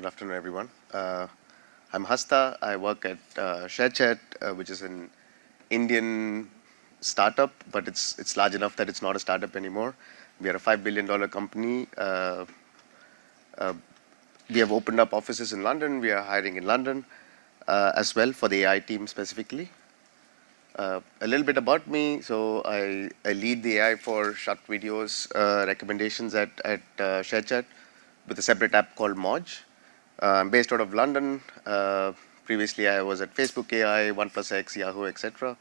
Good afternoon, everyone. I'm Hasta. I work at ShareChat, which is an Indian startup, but it's large enough that it's not a startup anymore. We are a $5 billion company. We have opened up offices in London. We are hiring in London as well for the AI team specifically. A little bit about me. So I lead the AI for short videos recommendations at ShareChat with a separate app called Moj. I'm based out of London. Previously, I was at Facebook AI, OnePlus X, Yahoo, etc.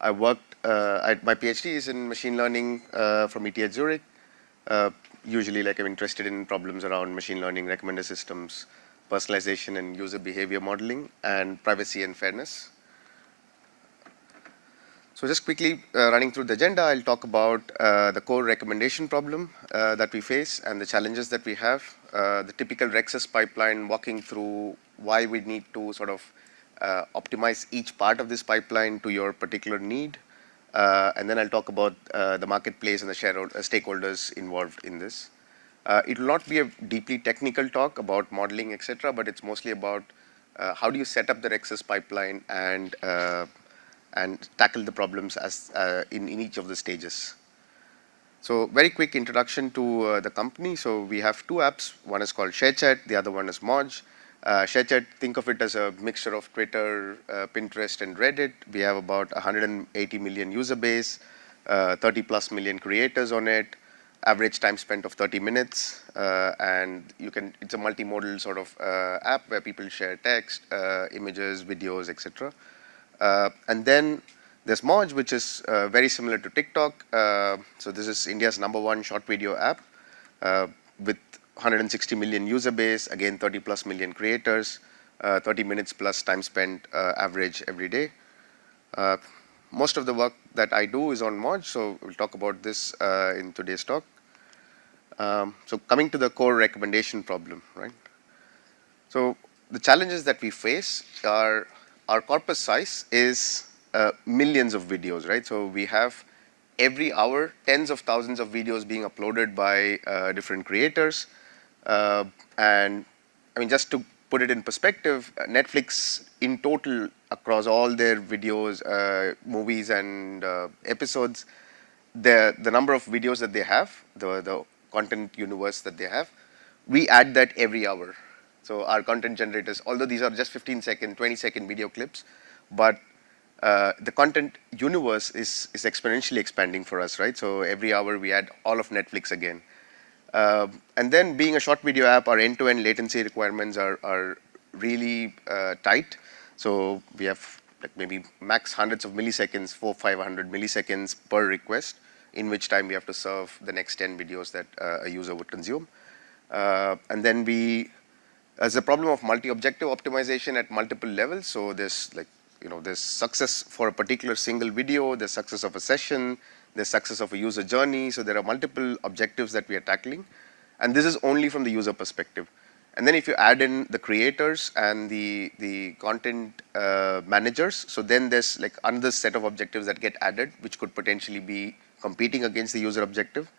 I worked. My PhD is in machine learning from ETH Zurich. Usually, like I'm interested in problems around machine learning, recommender systems, personalization, and user behavior modeling, and privacy and fairness. So just quickly running through the agenda, I'll talk about the core recommendation problem that we face and the challenges that we have, the typical Rexus pipeline, walking through why we need to sort of optimize each part of this pipeline to your particular need, and then I'll talk about the marketplace and the stakeholders involved in this. It will not be a deeply technical talk about modeling, etc., but it's mostly about how do you set up the Rexus pipeline and tackle the problems as in each of the stages. So very quick introduction to the company. So we have two apps. One is called ShareChat. The other one is Moj. ShareChat, think of it as a mixture of Twitter, Pinterest, and Reddit. We have about 180 million user base, 30 plus million creators on it, average time spent of 30 minutes, and it's a multimodal sort of app where people share text, images, videos, etc. And then there's Moj, which is very similar to TikTok. So this is India's #1 short video app with 160 million user base, again 30 plus million creators, 30 minutes plus time spent average every day. Most of the work that I do is on Moj, so we'll talk about this in today's talk. So coming to the core recommendation problem, right? So the challenges that we face are our corpus size is millions of videos, right? So we have every hour tens of thousands of videos being uploaded by different creators. And I mean, just to put it in perspective, Netflix in total across all their videos, movies and episodes, the number of videos that they have, the content universe that they have, we add that every hour. So our content generators, although these are just 15-second, 20-second video clips, but the content universe is exponentially expanding for us, right? So every hour we add all of Netflix again. And then being a short video app, our end-to-end latency requirements are really tight. So we have like maybe max hundreds of milliseconds, 400-500 milliseconds per request, in which time we have to serve the next 10 videos that a user would consume. And then there's a problem of multi-objective optimization at multiple levels. So there's there's success for a particular single video, there's success of a session, there's success of a user journey. So there are multiple objectives that we are tackling. And this is only from the user perspective. And then if you add in the creators and the content managers, so then there's like another set of objectives that get added, which could potentially be competing against the user objective.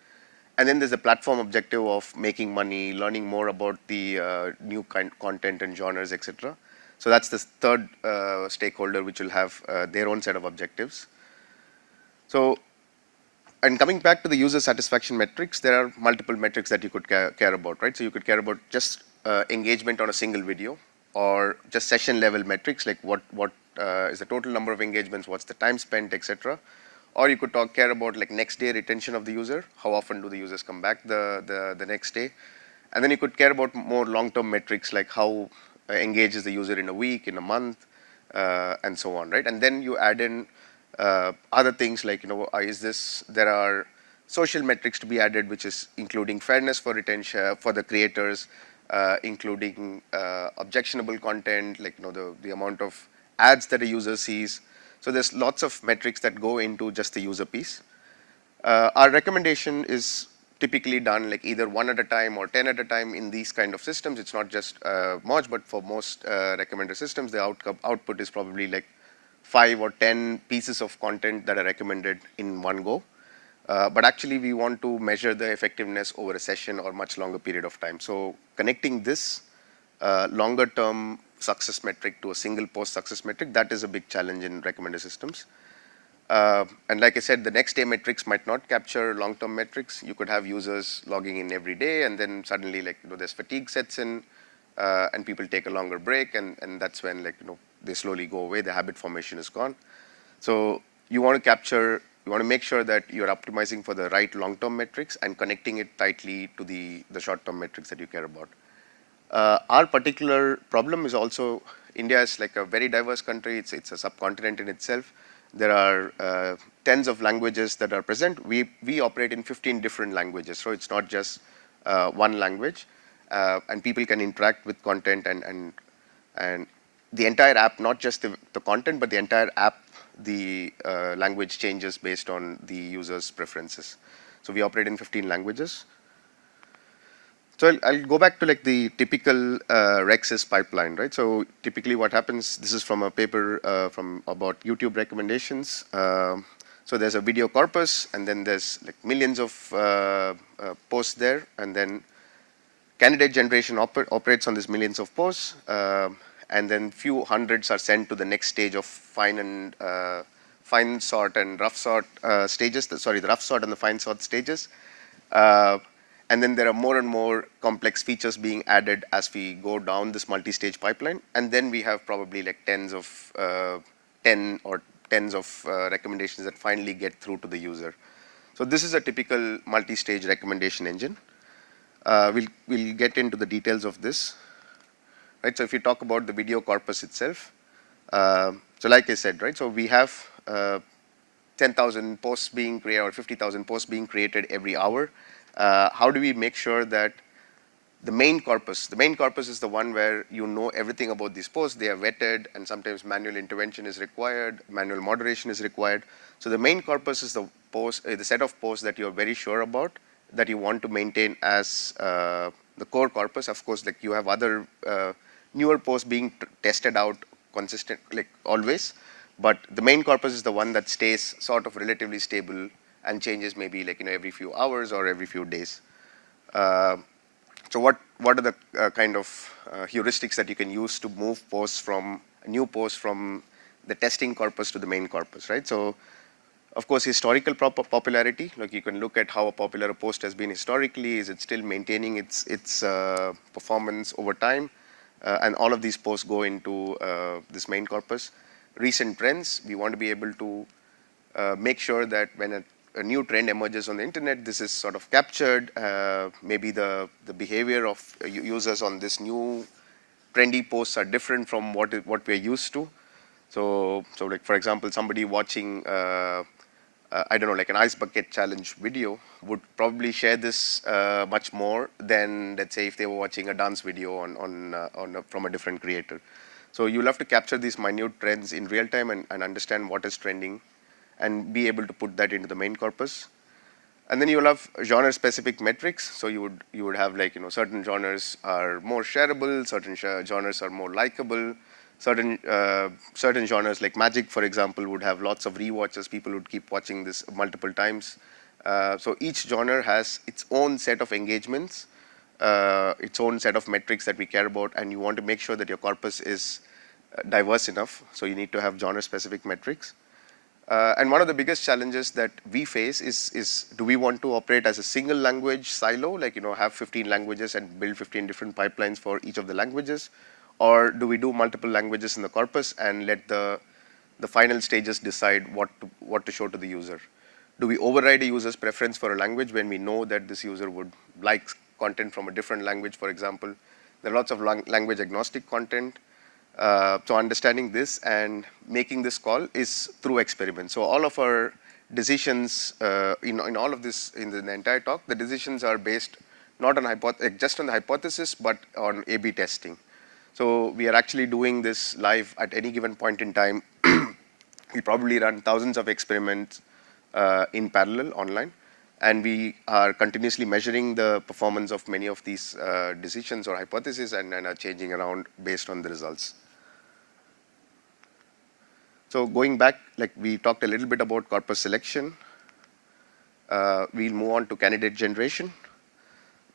And then there's the platform objective of making money, learning more about the new content and genres, etc. So that's the third stakeholder, which will have their own set of objectives. So, and coming back to the user satisfaction metrics, there are multiple metrics that you could care about, right? So you could care about just engagement on a single video, or just session level metrics, like what is the total number of engagements, what's the time spent, etc. Or you could care about like next day retention of the user, how often do the users come back the next day. And then you could care about more long-term metrics, like how engages the user in a week, in a month, and so on, right? And then you add in other things like, there are social metrics to be added, which is including fairness for retention, for the creators, including objectionable content, like, the amount of ads that a user sees. So there's lots of metrics that go into just the user piece. Our recommendation is typically done like either 1 at a time or 10 at a time in these kind of systems. It's not just Moj, but for most recommender systems, the output is probably like 5 or 10 pieces of content that are recommended in one go. But actually, we want to measure the effectiveness over a session or much longer period of time. So connecting this longer term success metric to a single post success metric, that is a big challenge in recommender systems. And like I said, the next day metrics might not capture long-term metrics. You could have users logging in every day, and then suddenly, like, there's fatigue sets in, and people take a longer break, and that's when, like, they slowly go away. The habit formation is gone. So you want to make sure that you're optimizing for the right long-term metrics and connecting it tightly to the short-term metrics that you care about. Our particular problem is also, India is like a very diverse country. It's a subcontinent in itself. There are tens of languages that are present. We operate in 15 different languages, so it's not just one language, and people can interact with content and the entire app, not just the content, but the entire app, the language changes based on the user's preferences. So we operate in 15 languages. So I'll go back to like the typical Rex's pipeline, right? So typically what happens, this is from a paper from about YouTube recommendations. So there's a video corpus, and then there's like millions of posts there, and then candidate generation operates on these millions of posts, and then few hundreds are sent to the next stage of fine sort and rough sort stages. The rough sort and the fine sort stages. And then there are more and more complex features being added as we go down this multi-stage pipeline. And then we have probably like tens of recommendations that finally get through to the user. So this is a typical multi-stage recommendation engine. We'll get into the details of this. Right. So if you talk about the video corpus itself, so like I said, right. So we have 10,000 posts being created or 50,000 posts being created every hour. How do we make sure that the main corpus is the one where you know everything about these posts, they are vetted, and sometimes manual intervention is required, manual moderation is required. So the main corpus is the set of posts that you're very sure about, that you want to maintain as the core corpus. Of course, like you have other newer posts being tested out consistent, like always, but the main corpus is the one that stays sort of relatively stable and changes maybe like every few hours or every few days. So what are the kind of heuristics that you can use to move new posts from the testing corpus to the main corpus, right? So of course, historical popularity, like you can look at how popular a post has been historically. Is it still maintaining its performance over time? And all of these posts go into this main corpus. Recent trends, we want to be able to make sure that when a new trend emerges on the internet, this is sort of captured. Maybe the behavior of users on this new trendy posts are different from what we're used to. So like for example, somebody watching I don't know, like an ice bucket challenge video would probably share this much more than, let's say, if they were watching a dance video from a different creator. So you'll have to capture these minute trends in real time and understand what is trending, and be able to put that into the main corpus. And then you'll have genre-specific metrics. So you would have like certain genres are more shareable, certain genres are more likable. Certain genres like magic, for example, would have lots of rewatches. People would keep watching this multiple times. So each genre has its own set of engagements, its own set of metrics that we care about, and you want to make sure that your corpus is diverse enough. So you need to have genre-specific metrics. And one of the biggest challenges that we face is do we want to operate as a single language silo, like have 15 languages and build 15 different pipelines for each of the languages? Or do we do multiple languages in the corpus and let the final stages decide what to show to the user? Do we override a user's preference for a language when we know that this user would like content from a different language, for example? There are lots of language agnostic content. So understanding this and making this call is through experiments. So all of our decisions in all of this, in the entire talk, the decisions are based not on just on the hypothesis, but on A/B testing. So we are actually doing this live at any given point in time. We probably run thousands of experiments in parallel online, and we are continuously measuring the performance of many of these decisions or hypotheses, and are changing around based on the results. So going back, like we talked a little bit about corpus selection. We'll move on to candidate generation.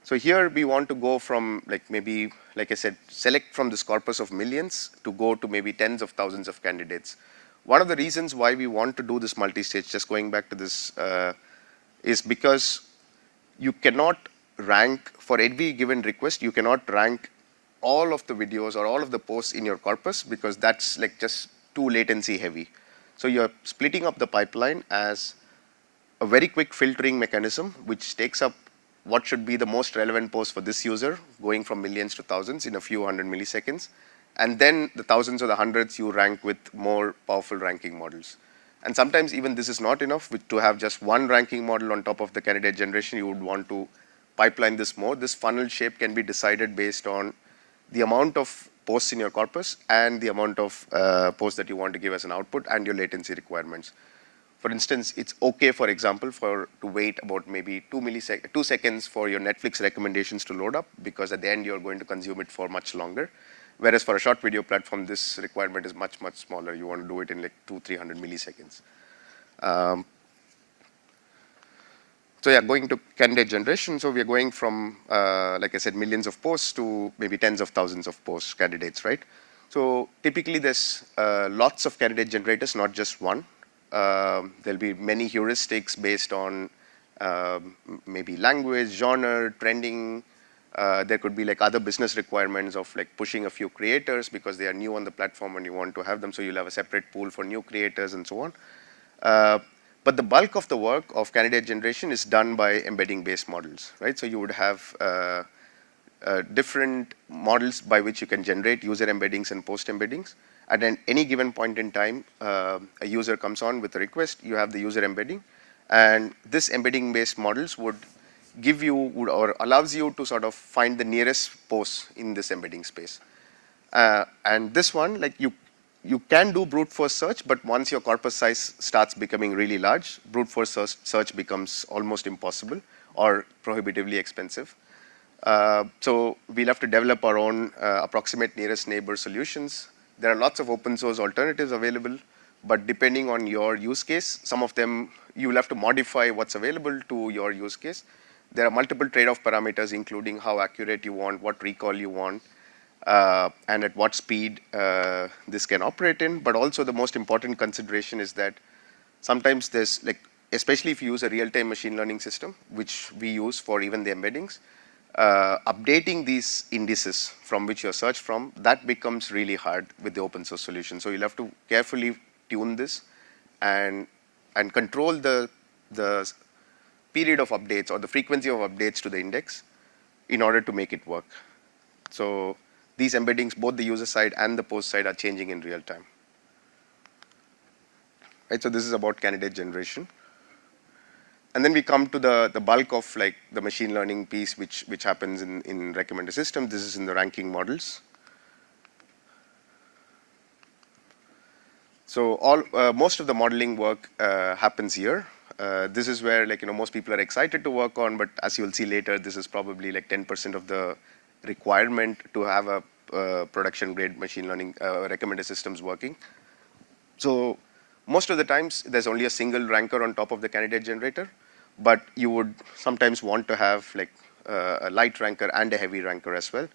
So here we want to go from like maybe, like I said, select from this corpus of millions to go to maybe tens of thousands of candidates. One of the reasons why we want to do this multi-stage, just going back to this, is because you cannot rank for every given request. You cannot rank all of the videos or all of the posts in your corpus because that's like just too latency heavy. So you're splitting up the pipeline as a very quick filtering mechanism, which takes up what should be the most relevant post for this user, going from millions to thousands in a few hundred milliseconds. And then the thousands or the hundreds you rank with more powerful ranking models. And sometimes even this is not enough. To have just one ranking model on top of the candidate generation, you would want to pipeline this more. This funnel shape can be decided based on the amount of posts in your corpus and the amount of posts that you want to give as an output and your latency requirements. For instance, it's okay, for example, to wait about maybe 2 seconds for your Netflix recommendations to load up, because at the end you're going to consume it for much longer. Whereas for a short video platform, this requirement is much, much smaller. You want to do it in like 200-300 milliseconds. So yeah, going to candidate generation. So we are going from, like I said, millions of posts to maybe tens of thousands of posts candidates, right? So typically there's lots of candidate generators, not just one. There'll be many heuristics based on maybe language, genre, trending. There could be like other business requirements of like pushing a few creators because they are new on the platform and you want to have them, so you'll have a separate pool for new creators and so on. But the bulk of the work of candidate generation is done by embedding-based models, right? So you would have different models by which you can generate user embeddings and post embeddings. At any given point in time, a user comes on with a request, you have the user embedding, and this embedding-based models would give you or allows you to sort of find the nearest posts in this embedding space. And this one, like you can do brute force search, but once your corpus size starts becoming really large, brute force search becomes almost impossible or prohibitively expensive. So we'll have to develop our own approximate nearest neighbor solutions. There are lots of open source alternatives available, but depending on your use case, some of them you will have to modify what's available to your use case. There are multiple trade-off parameters, including how accurate you want, what recall you want, and at what speed this can operate in. But also the most important consideration is that sometimes there's like, especially if you use a real-time machine learning system, which we use for even the embeddings, updating these indices from which you're searched from, that becomes really hard with the open source solution. So you'll have to carefully tune this and control the period of updates or the frequency of updates to the index in order to make it work. So these embeddings, both the user side and the post side, are changing in real time. Right, so this is about candidate generation. And then we come to the bulk of like the machine learning piece, which happens in recommender systems. This is in the ranking models. So most of the modeling work happens here. This is where like most people are excited to work on, but as you will see later, this is probably like 10% of the requirement to have a production grade machine learning recommender systems working. So most of the times there's only a single ranker on top of the candidate generator, but you would sometimes want to have like a light ranker and a heavy ranker as well.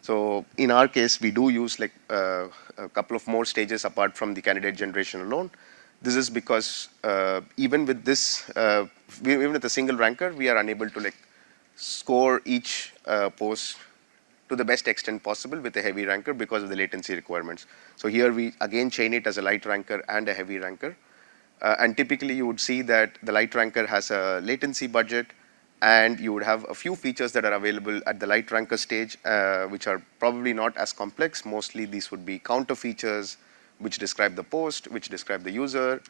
So in our case, we do use like a couple of more stages apart from the candidate generation alone. This is because even with this, even with a single ranker, we are unable to like score each post to the best extent possible with a heavy ranker because of the latency requirements. So here we again chain it as a light ranker and a heavy ranker. And typically you would see that the light ranker has a latency budget, and you would have a few features that are available at the light ranker stage, which are probably not as complex. Mostly these would be counter features, which describe the post, which describe the user,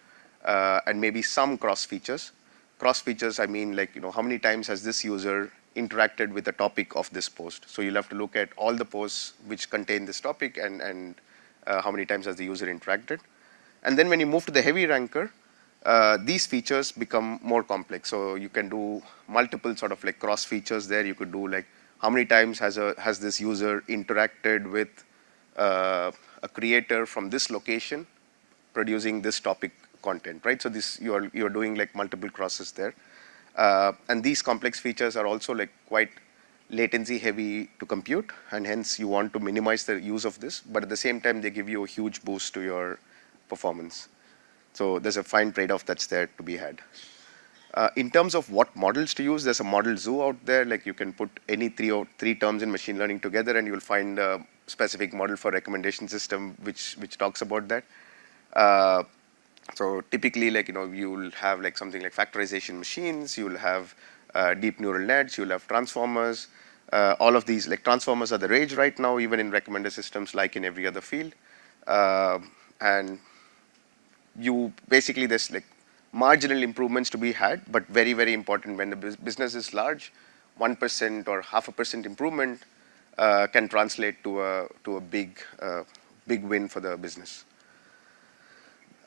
and maybe some cross features. Cross features, I mean like, how many times has this user interacted with the topic of this post. So you'll have to look at all the posts which contain this topic and how many times has the user interacted. And then when you move to the heavy ranker, these features become more complex. So you can do multiple sort of like cross features there. You could do like how many times has this user interacted with a creator from this location producing this topic content, right? So this you're doing like multiple crosses there. And these complex features are also like quite latency heavy to compute, and hence you want to minimize the use of this, but at the same time they give you a huge boost to your performance. So there's a fine trade-off that's there to be had. In terms of what models to use, there's a model zoo out there. Like you can put any three terms in machine learning together, and you'll find a specific model for recommendation system which talks about that. So typically, like you'll have like something like factorization machines. You'll have deep neural nets. You'll have transformers. All of these, like transformers, are the rage right now, even in recommender systems, like in every other field. And you basically, there's like marginal improvements to be had, but very, very important when the business is large. 1% or 0.5% improvement can translate to a big win for the business.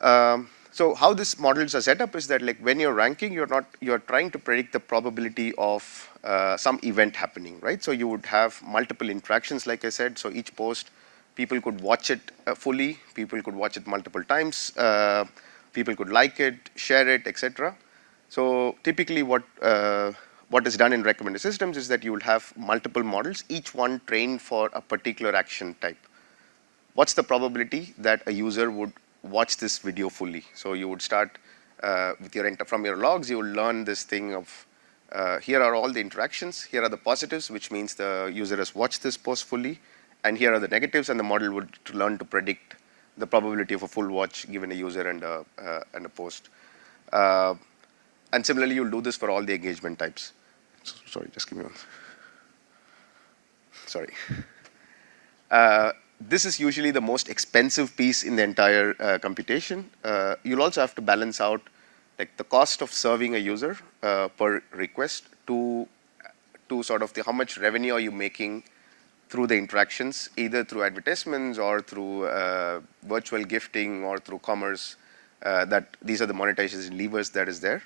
So how these models are set up is that, like, when you're ranking, you're trying to predict the probability of some event happening, right? So you would have multiple interactions, like I said. So each post, people could watch it fully, people could watch it multiple times, people could like it, share it, etc. So typically what is done in recommender systems is that you will have multiple models, each one trained for a particular action type. What's the probability that a user would watch this video fully? So you would start from your logs, you will learn this thing of here are all the interactions, here are the positives, which means the user has watched this post fully, and here are the negatives, and the model would learn to predict the probability of a full watch given a user and a post. And similarly, you'll do this for all the engagement types. Sorry, just give me one. Sorry. This is usually the most expensive piece in the entire computation. You'll also have to balance out like the cost of serving a user per request to sort of how much revenue are you making through the interactions, either through advertisements or through virtual gifting or through commerce. That these are the monetization levers that is there.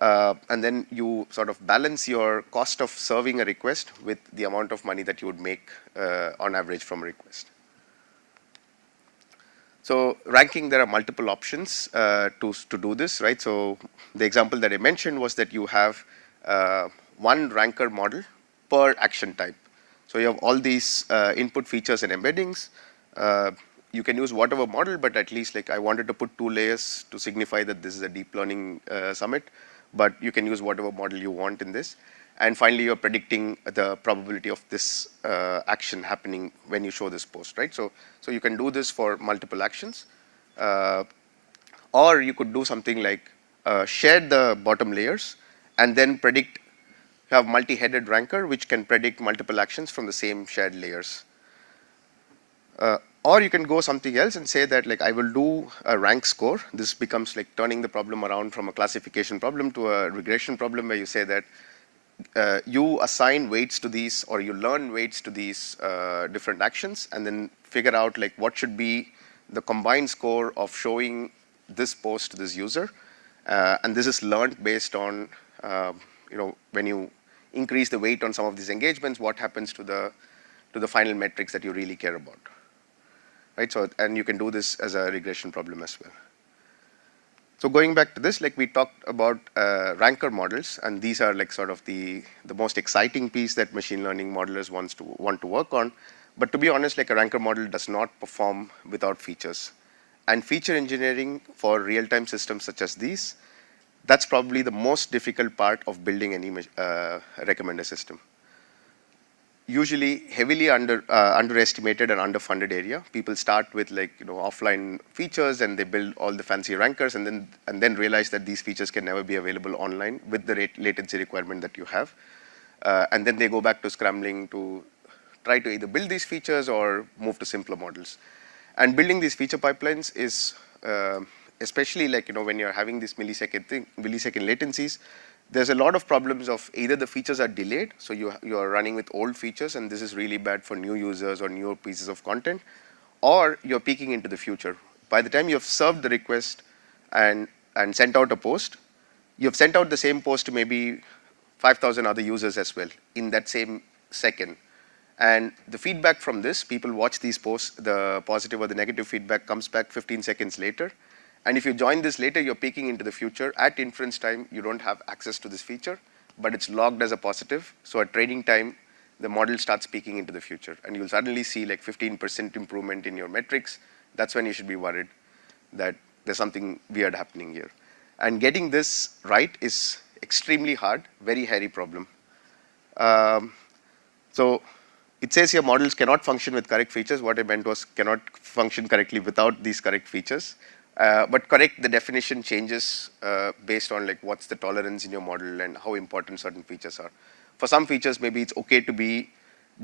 And then you sort of balance your cost of serving a request with the amount of money that you would make on average from a request. So ranking, there are multiple options to do this, right? So the example that I mentioned was that you have one ranker model per action type. So you have all these input features and embeddings. You can use whatever model, but at least like I wanted to put 2 layers to signify that this is a deep learning summit. But you can use whatever model you want in this. And finally, you're predicting the probability of this action happening when you show this post, right? So you can do this for multiple actions. Or you could do something like share the bottom layers and then predict, have multi-headed ranker, which can predict multiple actions from the same shared layers. Or you can go something else and say that like I will do a rank score. This becomes like turning the problem around from a classification problem to a regression problem, where you say that you assign weights to these, or you learn weights to these different actions, and then figure out like what should be the combined score of showing this post to this user. And this is learned based on when you increase the weight on some of these engagements, what happens to the final metrics that you really care about. Right, so and you can do this as a regression problem as well. So going back to this, like we talked about ranker models, and these are like sort of the most exciting piece that machine learning modelers want to work on. But to be honest, like a ranker model does not perform without features. And feature engineering for real-time systems such as these, that's probably the most difficult part of building any recommender system. Usually heavily underestimated and underfunded area. People start with like offline features, and they build all the fancy rankers, and then realize that these features can never be available online with the latency requirement that you have. And then they go back to scrambling to try to either build these features or move to simpler models. And building these feature pipelines is especially like when you're having these millisecond latencies. There's a lot of problems of either the features are delayed, so you are running with old features, and this is really bad for new users or newer pieces of content, or you're peeking into the future. By the time you've served the request and sent out a post, you've sent out the same post to maybe 5,000 other users as well in that same second. And the feedback from this, people watch these posts, the positive or the negative feedback comes back 15 seconds later. And if you join this later, you're peeking into the future. At inference time, you don't have access to this feature, but it's logged as a positive. So at training time, the model starts speaking into the future, and you'll suddenly see like 15% improvement in your metrics. That's when you should be worried that there's something weird happening here. And getting this right is extremely hard, very hairy problem. So it says here models cannot function with correct features. What I meant was cannot function correctly without these correct features. But correct, the definition changes based on like what's the tolerance in your model and how important certain features are. For some features, maybe it's okay to be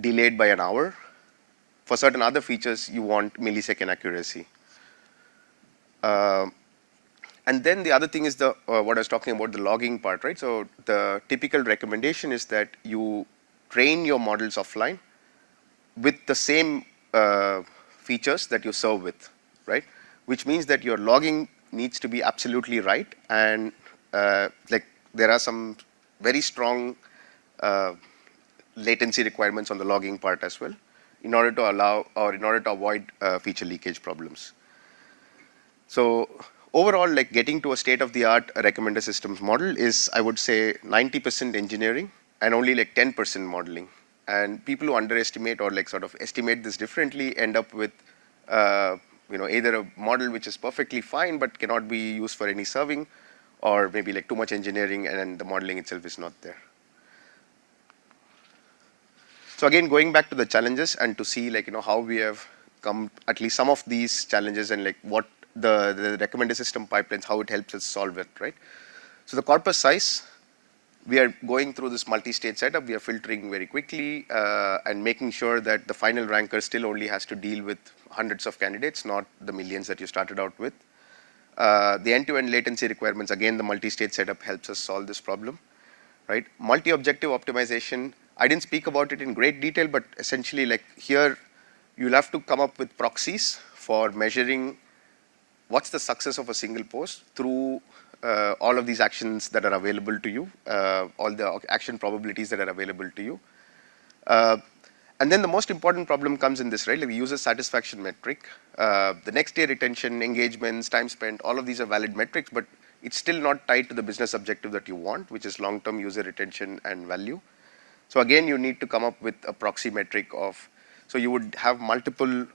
delayed by an hour. For certain other features, you want millisecond accuracy. And then the other thing is the what I was talking about, the logging part, right? So the typical recommendation is that you train your models offline with the same features that you serve with, right? Which means that your logging needs to be absolutely right, and like there are some very strong latency requirements on the logging part as well, in order to allow or in order to avoid feature leakage problems. So overall, like getting to a state-of-the-art recommender systems model is, I would say, 90% engineering and only like 10% modeling. And people who underestimate or like sort of estimate this differently end up with either a model which is perfectly fine but cannot be used for any serving, or maybe like too much engineering and the modeling itself is not there. So again, going back to the challenges and to see like how we have come at least some of these challenges and like what the recommender system pipelines, how it helps us solve it, right? So the corpus size, we are going through this multi-stage setup. We are filtering very quickly and making sure that the final ranker still only has to deal with hundreds of candidates, not the millions that you started out with. The end-to-end latency requirements, again, the multi-stage setup helps us solve this problem, right? Multi-objective optimization, I didn't speak about it in great detail, but essentially like here, you'll have to come up with proxies for measuring what's the success of a single post through all of these actions that are available to you, all the action probabilities that are available to you. And then the most important problem comes in this, right? Like the user satisfaction metric. The next day retention, engagements, time spent, all of these are valid metrics, but it's still not tied to the business objective that you want, which is long-term user retention and value. So again, you need to come up with a proxy metric of, so you would have multiple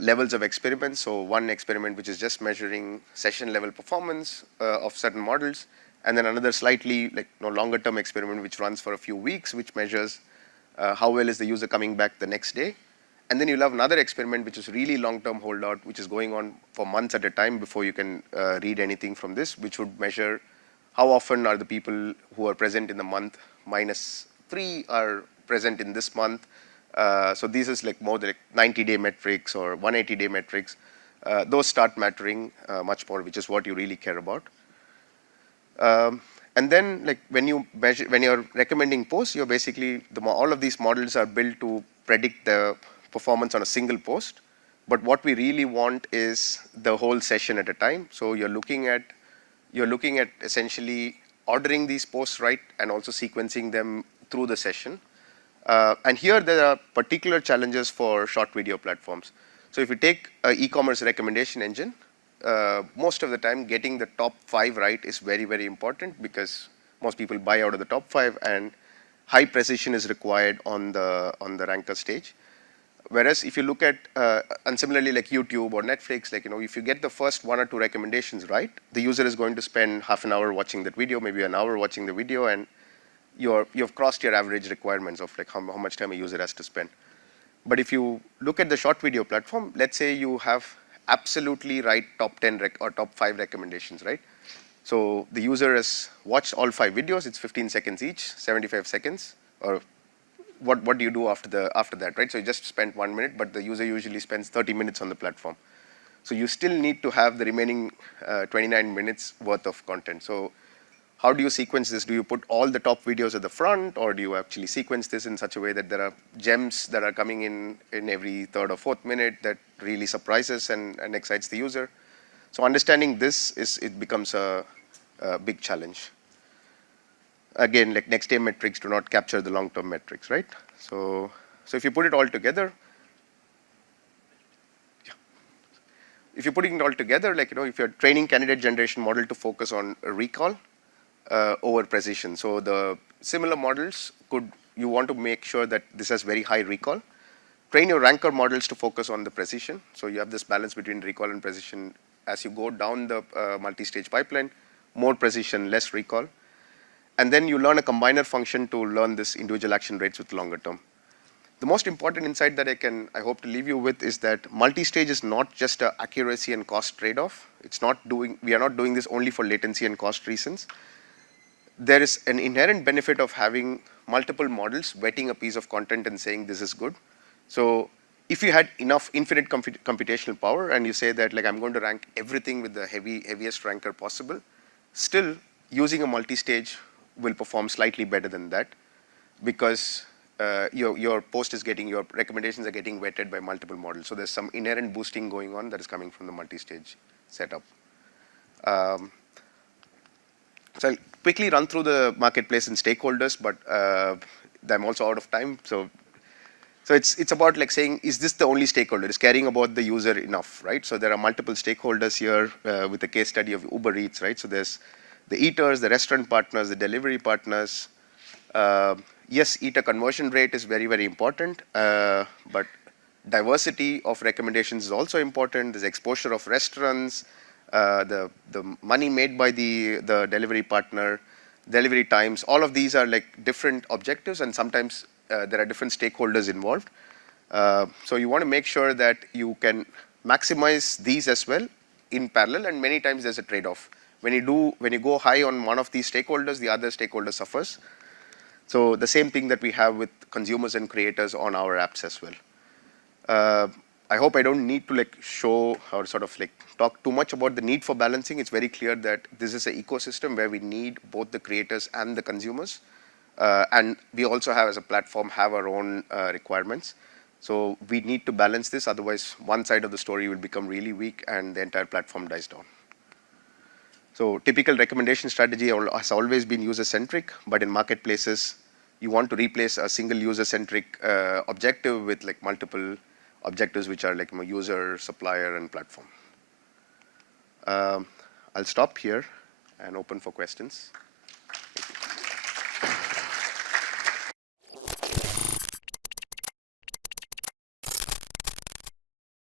levels of experiments. So one experiment which is just measuring session level performance of certain models, and then another slightly like longer term experiment which runs for a few weeks, which measures how well is the user coming back the next day. And then you'll have another experiment which is really long term holdout, which is going on for months at a time before you can read anything from this, which would measure how often are the people who are present in the month -3 are present in this month. So these is like more like 90-day metrics or 180-day metrics. Those start mattering much more, which is what you really care about. And then like when you're recommending posts, you're basically, all of these models are built to predict the performance on a single post. But what we really want is the whole session at a time. So you're looking at essentially ordering these posts right and also sequencing them through the session. And here there are particular challenges for short video platforms. So if you take an e-commerce recommendation engine, most of the time getting the top 5 right is very, very important, because most people buy out of the top 5 and high precision is required on the ranker stage. Whereas if you look at, and similarly like YouTube or Netflix, like, if you get the first 1 or 2 recommendations right, the user is going to spend half an hour watching that video, maybe an hour watching the video, and you've crossed your average requirements of like how much time a user has to spend. But if you look at the short video platform, let's say you have absolutely right top 10 or top 5 recommendations, right? So the user has watched all 5 videos, it's 15 seconds each, 75 seconds, or what do you do after that, right? So you just spent 1 minute, but the user usually spends 30 minutes on the platform. So you still need to have the remaining 29 minutes worth of content. So how do you sequence this? Do you put all the top videos at the front, or do you actually sequence this in such a way that there are gems that are coming in every 3rd or 4th minute that really surprises and excites the user? So understanding this it becomes a big challenge. Again, like next day metrics do not capture the long-term metrics, right? So if you put it all together, if you're putting it all together, like, if you're training candidate generation model to focus on recall over precision. So the similar models could you want to make sure that this has very high recall. Train your ranker models to focus on the precision. So you have this balance between recall and precision. As you go down the multi-stage pipeline, more precision, less recall. And then you learn a combiner function to learn this individual action rates with longer term. The most important insight that I hope to leave you with is that multi-stage is not just a accuracy and cost trade-off. We are not doing this only for latency and cost reasons. There is an inherent benefit of having multiple models wetting a piece of content and saying this is good. So if you had enough infinite computational power and you say that like I'm going to rank everything with the heaviest ranker possible, still using a multi-stage will perform slightly better than that, because your recommendations are getting weighted by multiple models. So there's some inherent boosting going on that is coming from the multi-stage setup. So I'll quickly run through the marketplace and stakeholders, but I'm also out of time. So it's about like saying, is this the only stakeholder? Is caring about the user enough, right? So there are multiple stakeholders here with the case study of Uber Eats, right? So there's the eaters, the restaurant partners, the delivery partners. Yes, eater conversion rate is very, very important, but diversity of recommendations is also important. There's exposure of restaurants, the money made by the delivery partner, delivery times. All of these are like different objectives, and sometimes there are different stakeholders involved. So you want to make sure that you can maximize these as well in parallel, and many times there's a trade-off. When you go high on one of these stakeholders, the other stakeholder suffers. So the same thing that we have with consumers and creators on our apps as well. I hope I don't need to like show or sort of like talk too much about the need for balancing. It's very clear that this is an ecosystem where we need both the creators and the consumers. And we also have, as a platform, have our own requirements. So we need to balance this, otherwise one side of the story will become really weak and the entire platform dies down. So typical recommendation strategy has always been user-centric, but in marketplaces, you want to replace a single user-centric objective with like multiple objectives which are like user, supplier, and platform. I'll stop here and open for questions.